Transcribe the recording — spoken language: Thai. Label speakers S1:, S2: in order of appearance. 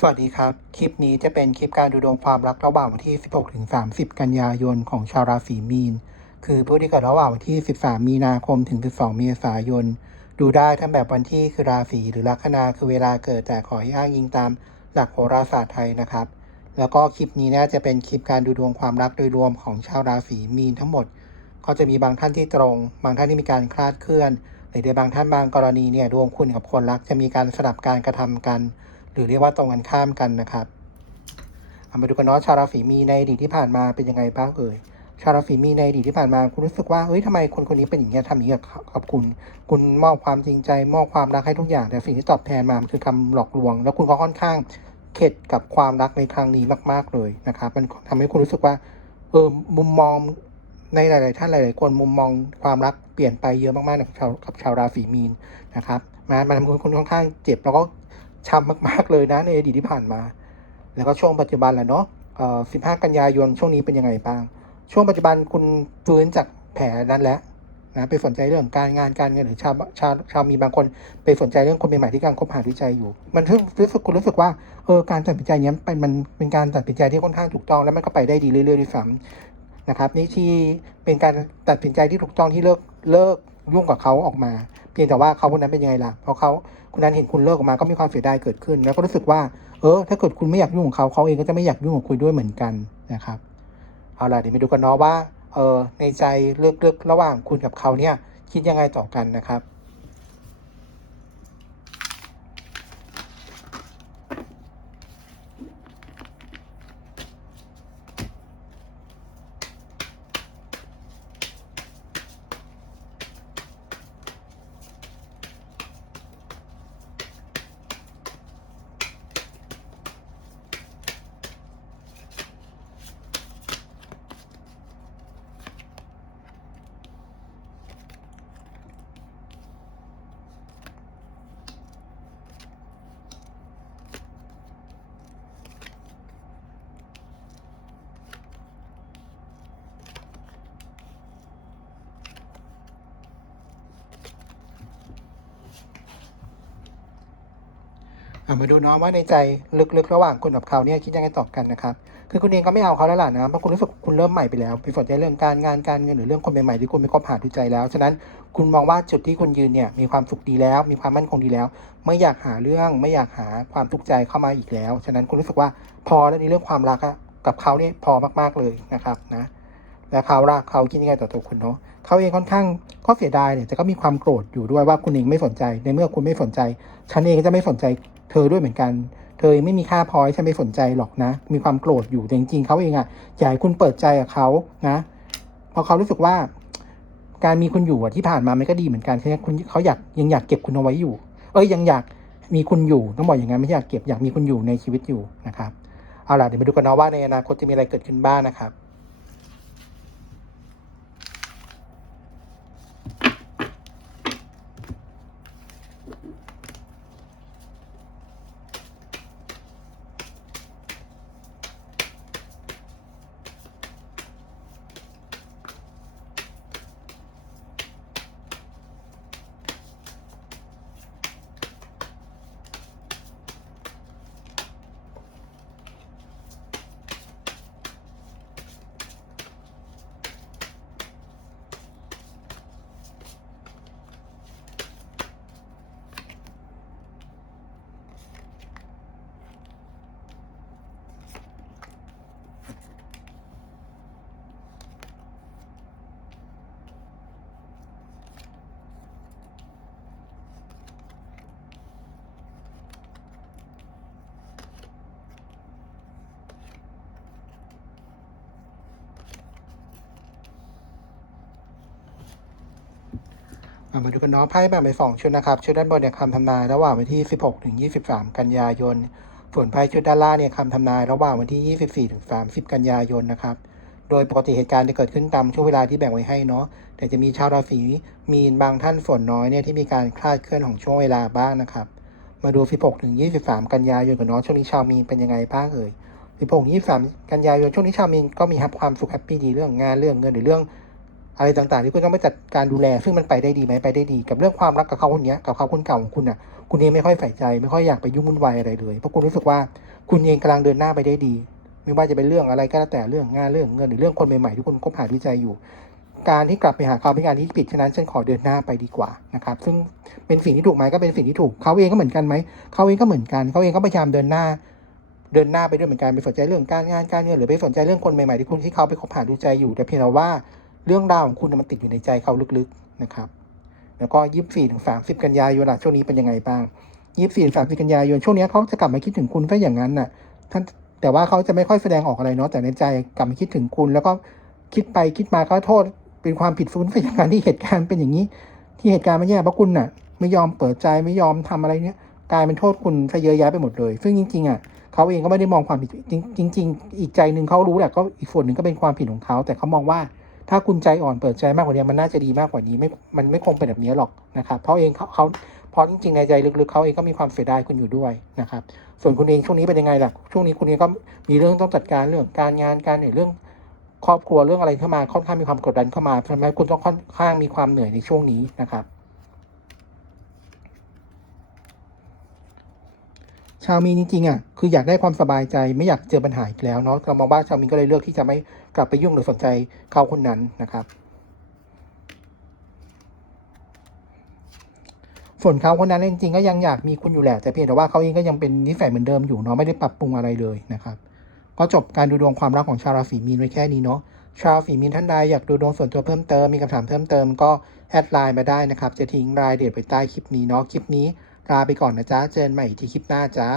S1: สวัสดีครับ คลิปนี้จะเป็นคลิปการดูดวงความรักระหว่างวันที่ 16ถึง30 กันยายนของชาวราศีมีน คือผู้ที่เกิดระหว่างวันที่ 13 มีนาคมถึง 12 เมษายน ดูได้ทั้งแบบวันที่คือราศีหรือลัคนาคือเวลาเกิดแต่ขอให้อ้างอิงตามหลักโหราศาสตร์ไทยนะครับ แล้วก็คลิปนี้น่จะเป็นคลิปการดูดวงความรักโดยรวมของชาวราศีมีนทั้งหมด ก็จะมีบางท่านที่ตรง บางท่านที่มีการคลาดเคลื่อน หรือในบางท่านบางกรณีเนี่ยดวงคุณกับคนรักจะมีการสลับการกระทำกัน หรือเรียกว่าตรงกันข้ามกันนะครับเอามาดูกันเนาะชาราศีมีในอดีตที่ผ่านมาเป็นยังไงบ้างเอ่ยชาราศีมีในอดีตที่ผ่านมาคุณรู้สึกว่าเฮ้ยทำไมคนคนนี้เป็นอย่างเงี้ยทำอย่างเงี้ยกับคุณ คุณมอบความจริงใจ มอบความรักให้ทุกอย่าง แต่สิ่งที่ตอบแทนมามันคือคำหลอกลวง แล้วคุณก็ค่อนข้างเข็ดกับความรักในครั้งนี้มาก ๆเลยนะครับมันทำให้คุณรู้สึกว่าเออมุมมองในหลาย ๆ ท่านหลาย ๆ คนมุมมองความรักเปลี่ยนไปเยอะมากๆกับชาวกับชาวราศีมีนนะครับมันมันทำให้คุณค่อนข้างเจ็บแล้วก็ ช้ำมาก ๆ เลยนะในอดีตที่ผ่านมา แล้วก็ช่วงปัจจุบันแหละเนาะเอ่อ15 กันยายนช่วงนี้เป็นยังไงบ้าง ช่วงปัจจุบันคุณฟื้นจากแผลนั้นแล้วนะไปสนใจเรื่องการงานการเงินหรือชาวชาวชาวมีบางคนไปสนใจเรื่องคนใหม่ๆที่กำลังคบหาดูใจอยู่ มันรู้สึกคุณรู้สึกว่าเออการตัดสินใจเนี้ยเป็นมันเป็นการตัดสินใจที่ค่อนข้างถูกต้อง แล้วมันก็ไปได้ดีเรื่อยๆด้วยซ้ำนะครับ นี่ที่เป็นการตัดสินใจที่ถูกต้องที่เลิกเลิกยุ่งกับเขาออกมา พียงแต่ว่าเขาคนนั้นเป็นยังไงล่ะเพราะเขาคนนั้นเห็นคุณเลิกออกมาก็มีความเสียดายเกิดขึ้น แล้วก็รู้สึกว่า เออ ถ้าเกิดคุณไม่อยากยุ่งกับเขาเขาเองก็จะไม่อยากยุ่งกับคุณด้วยเหมือนกันนะครับเอาล่ะเดี๋ยวไปดูกันเนาะว่าเออในใจลึกๆระหว่างคุณกับเขาเนี่ยคิดยังไงต่อกันนะครับ มาดูเนาะว่าในใจลึกๆ ระหว่างคุณกับเขาเนี่ยคิดยังไงต่อกันนะครับ คือคุณเองก็ไม่เอาเขาแล้วล่ะนะเพราะคุณรู้สึกคุณเริ่มใหม่ไปแล้วไปสนใจเรื่องการงานการเงินหรือเรื่องคนใหม่ๆที่คุณไม่คบหาดูใจแล้ว ฉะนั้นคุณมองว่าจุดที่คุณยืนเนี่ยมีความสุขดีแล้ว มีความมั่นคงดีแล้ว ไม่อยากหาเรื่องไม่อยากหาความทุกข์ใจเข้ามาอีกแล้ว ฉะนั้นคุณรู้สึกว่าพอแล้วในเรื่องความรักกับเขาเนี่ยพอมากๆเลยนะครับนะ แล้วเขารักเขาคิดยังไงต่อตัวคุณเนาะเขาเองค่อนข้างก็เสียดายเนี่ยแต่ก็มีความโกรธอยู่ด้วยว่าคุณเองไม่สนใจ ในเมื่อคุณไม่สนใจ ฉันเองก็จะไม่สนใจเธอด้วยเหมือนกัน เธอไม่มีค่าพอให้ฉันไม่สนใจหรอกนะ มีความโกรธอยู่แต่จริงๆเขาเองอะอยากให้คุณเปิดใจกับเขานะพราะเขารู้สึกว่า การมีคุณอยู่ที่ผ่านมามันก็ดีเหมือนกันแค่ไหมคุณเขาอยากยังอยากเก็บคุณเอาไว้อยู่ เอ้ยยังอยากมีคุณอยู่ต้องบอกอย่างนั้นไม่ใช่อยากเก็บอยากมีคุณอยู่ในชีวิตอยู่นะครับเอาล่ะเดี๋ยวมาดูกันเนาะว่าในอนาคตจะมีอะไรเกิดขึ้นบ้างนะครับ มาดูกันเนาะไพ่แบ่งเป็นสองชุดนะครับ ชุดด้านบนเนี่ยคำทำนายระหว่างวันที่ 16 ถึง 23 กันยายน ส่วนไพ่ชุดด้านล่างเนี่ยคำทำนายระหว่างวันที่ 24 ถึง 30 กันยายนนะครับ โดยปกติเหตุการณ์จะเกิดขึ้นตามช่วงเวลาที่แบ่งไว้ให้เนาะ แต่จะมีชาวราศีมีนบางท่านส่วนน้อยเนี่ยที่มีการคลาดเคลื่อนของช่วงเวลาบ้างนะครับ มาดู 16 ถึง 23 กันยายนกันเนาะช่วงนี้ชาวมีนเป็นยังไงบ้างเอ่ย 16 23 กันยายนช่วงนี้ชาวมีนก็มีครับความสุขแฮปปี้ดีเรื่องงานเรื่องเงินหรือเรื่อง อะไรต่างๆ ที่คุณต้องไปจัดการดูแล ซึ่งมันไปได้ดีไหมไปได้ดี กับเรื่องความรักกับเขาคนเนี้ยกับเขาคนเก่าของคุณอะ คุณเองไม่ค่อยใส่ใจ ไม่ค่อยอยากไปยุ่งวุ่นวายอะไรเลย เพราะคุณรู้สึกว่าคุณเองกำลังเดินหน้าไปได้ดี ไม่ว่าจะเป็นเรื่องอะไรก็แล้วแต่เรื่องงานเรื่องเงินหรือเรื่องคนใหม่ๆที่คุณคบหาดูใจอยู่ การที่กลับไปหาเขาเป็นการที่ผิดฉะนั้นฉันขอเดินหน้าไปดีกว่านะครับ ซึ่งเป็นสิ่งที่ถูกไหมก็เป็นสิ่งที่ถูกเขาเองก็เหมือนกันไหมเขาเองก็เหมือนกันเขาเองก็พยายามเดินหน้าเดินหน้าไปด้วยเหมือนกันไปสนใจเรื่องการงานการเงินหรือไปสนใจเรื่องคนใหม่ๆที่คุณที่เขาไปคบหาดูใจอยู่แต่เพียงแต่ว่า เรื่องราวของคุณมันติดอยู่ในใจเขาลึกๆนะครับ แล้วก็ยี่สิบสี่ถึงสามสิบกันยายนล่ะช่วงนี้เป็นยังไงบ้างยี่สิบสี่ถึงสามสิบกันยายนช่วงนี้เขาจะกลับมาคิดถึงคุณซะอย่างนั้นน่ะท่านแต่ว่าเขาจะไม่ค่อยแสดงออกอะไรเนาะแต่ในใจกลับมาคิดถึงคุณ แล้วก็คิดไปคิดมาก็โทษเป็นความผิดฟุ้นซะอย่างนั้นที่เหตุการณ์เป็นอย่างนี้ ที่เหตุการณ์มันแย่เพราะคุณน่ะ ไม่ยอมเปิดใจไม่ยอมทำอะไรเนี้ยกลายเป็นโทษคุณซะเยอะแยะไปหมดเลย ซึ่งจริงๆอะเขาเองก็ไม่ได้มองความผิดจริงจริงๆอีกใจหนึ่งเขารู้แหละก็อีกส่วนหนึ่งก็เป็นความผิดของเขา แต่เขามองว่า ถ้าคุณใจอ่อนเปิดใจมากกว่านี้มันน่าจะดีมากกว่านี้ไม่ มันไม่คงเป็นแบบนี้หรอกนะครับเพราะเองเขาเขาเพราะจริงๆในใจลึกๆเขาเองก็มีความเสียดายคุณอยู่ด้วยนะครับ ส่วนคุณเองช่วงนี้เป็นยังไงล่ะช่วงนี้คุณเองก็มีเรื่องต้องจัดการเรื่องการงานการเรื่องครอบครัวเรื่องอะไรเข้ามาค่อนข้างมีความกดดันเข้ามาทำให้คุณต้องค่อนข้างมีความเหนื่อยในช่วงนี้นะครับ ชาวมีนจริงๆอะคืออยากได้ความสบายใจไม่อยากเจอปัญหาอีกแล้วเนาะเรามองว่าชาวมีนก็เลยเลือกที่จะไม่ กลับไปยุ่งหรือสนใจเขาคนนั้นนะครับ ส่วนเขาคนนั้นจริงๆก็ยังอยากมีคุณอยู่แหละแต่เพียงแต่ว่าเขาเองก็ยังเป็นนิสัยเหมือนเดิมอยู่เนาะไม่ได้ปรับปรุงอะไรเลยนะครับ ก็จบการดูดวงความรักของชาวราศีมีนไว้แค่นี้เนาะชาวราศีมีนท่านใดอยากดูดวงส่วนตัวเพิ่มเติมมีคำถามเพิ่มเติมก็แอดไลน์มาได้นะครับ จะทิ้งรายเอียดไว้ใต้คลิปนี้เนาะคลิปนี้ลาไปก่อนนะจ๊ะเจอกันใหม่ที่คลิปหน้าจ้า